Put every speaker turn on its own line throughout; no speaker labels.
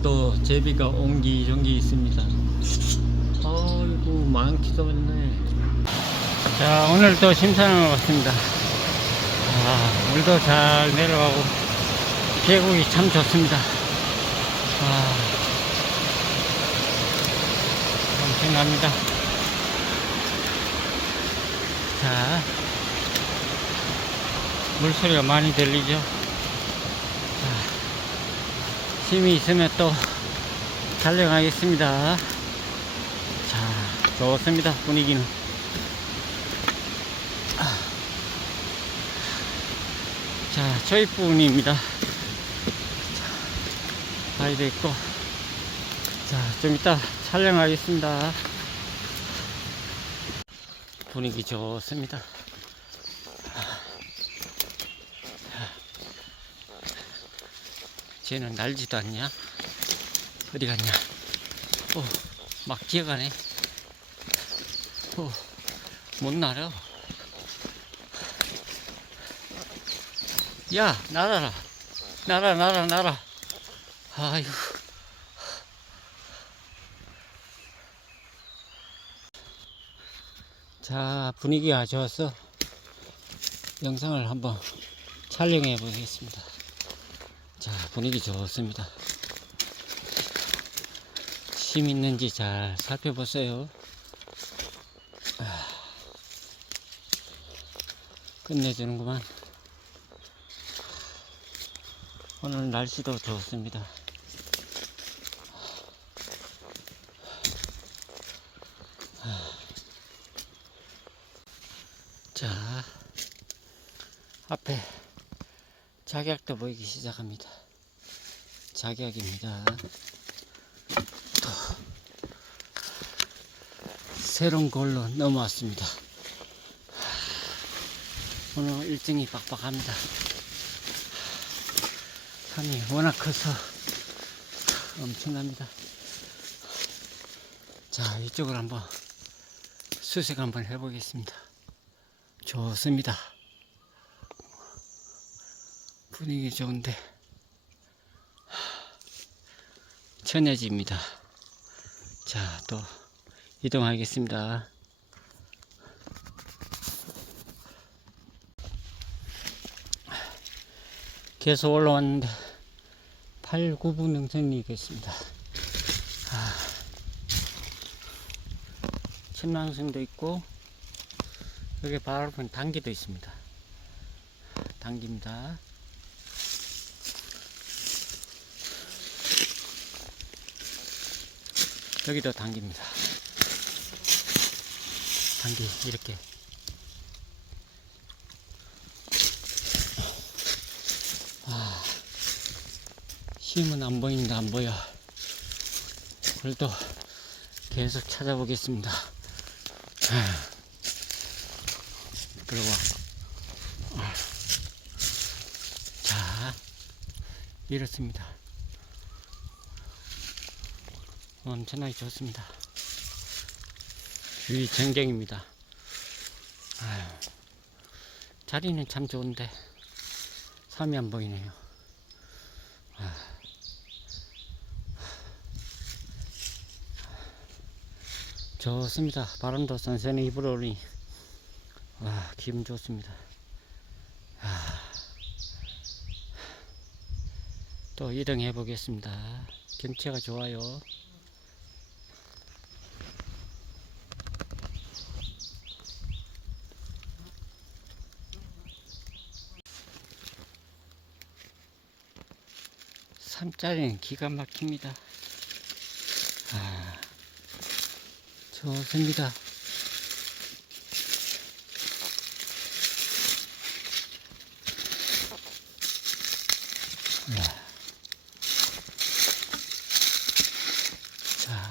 오늘도 제비가 옹기종기 있습니다. 아이고 많기도 했네. 자 오늘도 심산을 왔습니다. 아, 물도 잘 내려가고 계곡이 참 좋습니다. 아, 엄청납니다. 자, 물소리가 많이 들리죠? 자, 힘이 있으면 또 촬영하겠습니다. 자, 좋습니다. 분위기는. 아. 자, 저희 부분입니다. 자, 바위도 있고. 자, 좀 이따 촬영하겠습니다. 분위기 좋습니다. 쟤는 날지도 않냐? 어디 갔냐? 오, 막 기어가네. 오, 못 날아. 야, 날아라. 날아, 날아, 날아. 아이고. 자, 분위기가 좋아서 영상을 한번 촬영해 보겠습니다. 자, 분위기 좋습니다. 심 있는지 잘 살펴보세요. 아, 끝내주는구만. 오늘 날씨도 좋습니다. 자, 앞에 작약도 보이기 시작합니다. 작약입니다. 또 새로운 걸로 넘어왔습니다. 오늘 일정이 빡빡합니다. 산이 워낙 커서 엄청납니다. 자, 이쪽을 한번 수색 한번 해보겠습니다. 좋습니다. 분위기 좋은데 천여지입니다. 자, 또 이동하겠습니다. 계속 올라왔는데 8, 9분 능선이 있겠습니다. 아, 침낭성도 있고 여기 바로 앞에 단기도 있습니다. 단기입니다. 여기도 단기입니다. 단기 이렇게 아, 힘은 안 보인다 안 보여. 그래도 계속 찾아보겠습니다. 아, 들어와. 아. 자, 이렇습니다. 엄청나게 좋습니다. 주위 전경입니다. 아유, 자리는 참 좋은데 삶이 안 보이네요. 아. 좋습니다. 바람도 선선히 불어오니 와 기분 좋습니다. 아. 또 이동해 보겠습니다. 경치가 좋아요. 삼자리는 기가 막힙니다. 아, 좋습니다. 야. 자,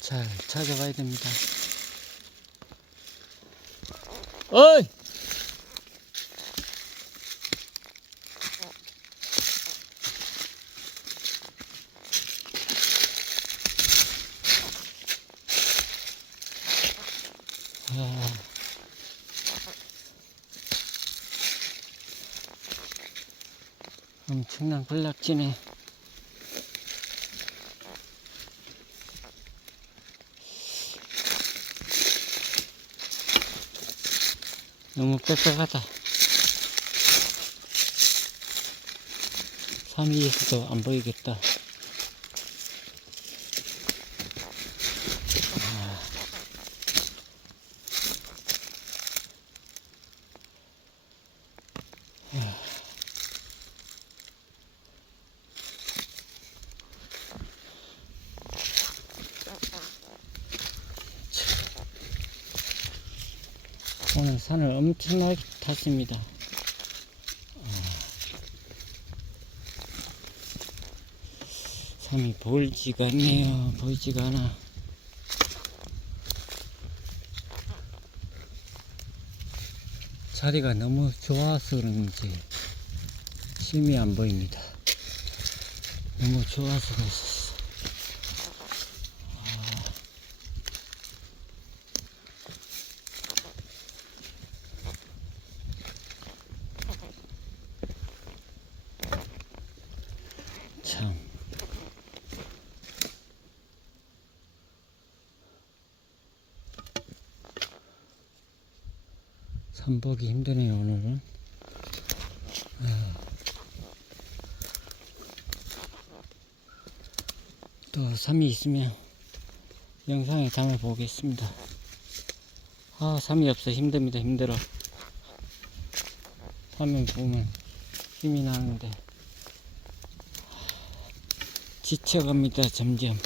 잘 찾아가야 됩니다. 어이! 엄청난 군락지네. 너무 빽빽하다. 3위에서도 안 보이겠다. 오늘 산을 엄청나게 탔습니다. 어. 산이 보이지가 않네요. 보이지가 않아. 자리가 너무 좋아서 그런지 심이 안 보입니다. 너무 좋아서 그랬어. 참. 산 보기 힘드네요, 오늘은. 아. 또 삼이 있으면 영상에 담아 보겠습니다. 아, 삼이 없어 힘듭니다, 힘들어. 화면 보면 힘이 나는데. 지쳐갑니다 점점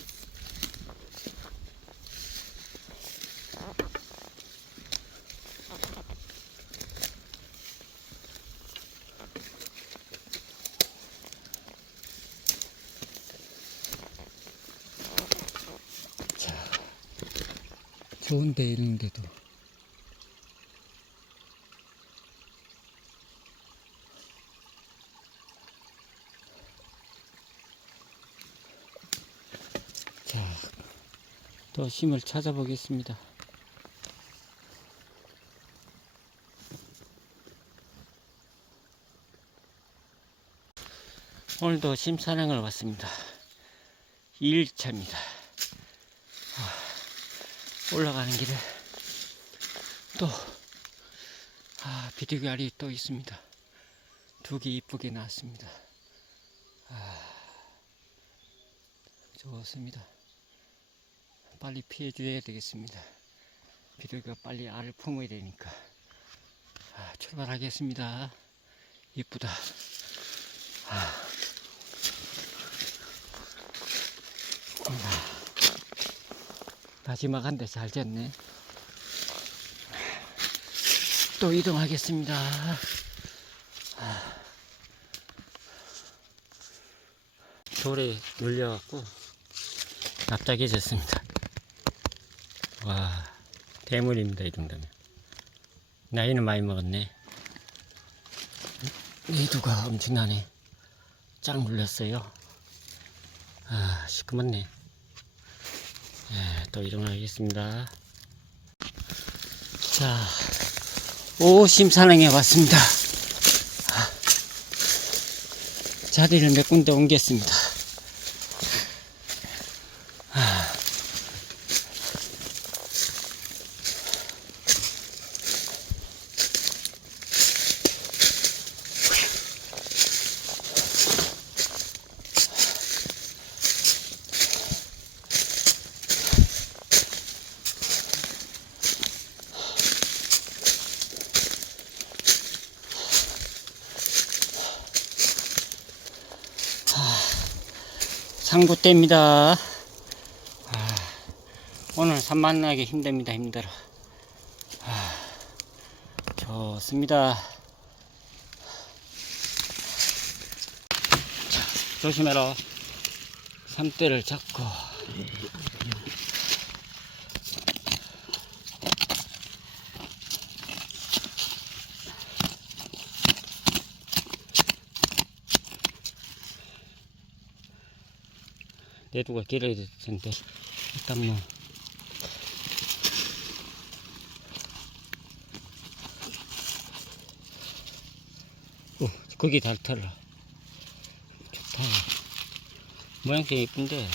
좋은데 이런데도 자, 또 심을 찾아보겠습니다. 오늘도 심사랑을 왔습니다. 2일차입니다. 올라가는 길에 또, 아, 비둘기알이 또 있습니다. 두 개 이쁘게 나왔습니다. 좋습니다. 빨리 피해 줘야 되겠습니다. 비둘기가 빨리 알을 품어야 되니까. 아, 출발하겠습니다. 이쁘다. 아. 아. 마지막한데 잘 됐네. 또 이동하겠습니다. 아. 돌에 눌려갖고 납작해졌습니다. 와, 대물입니다, 이 정도면. 나이는 많이 먹었네. 이두가 엄청나네. 짱 물렸어요. 아, 시커멓네. 예, 또 이동하겠습니다. 자, 오심산항에 왔습니다. 아, 자리를 몇 군데 옮겼습니다. 상구대입니다. 아, 오늘 산 만나기 힘듭니다. 힘들어. 아, 좋습니다. 자, 조심해라. 삼대를 잡고. 내두가 길어야 될 텐데 일단 뭐. 오, 거기 달 털어. 좋다. 모양새 이쁜데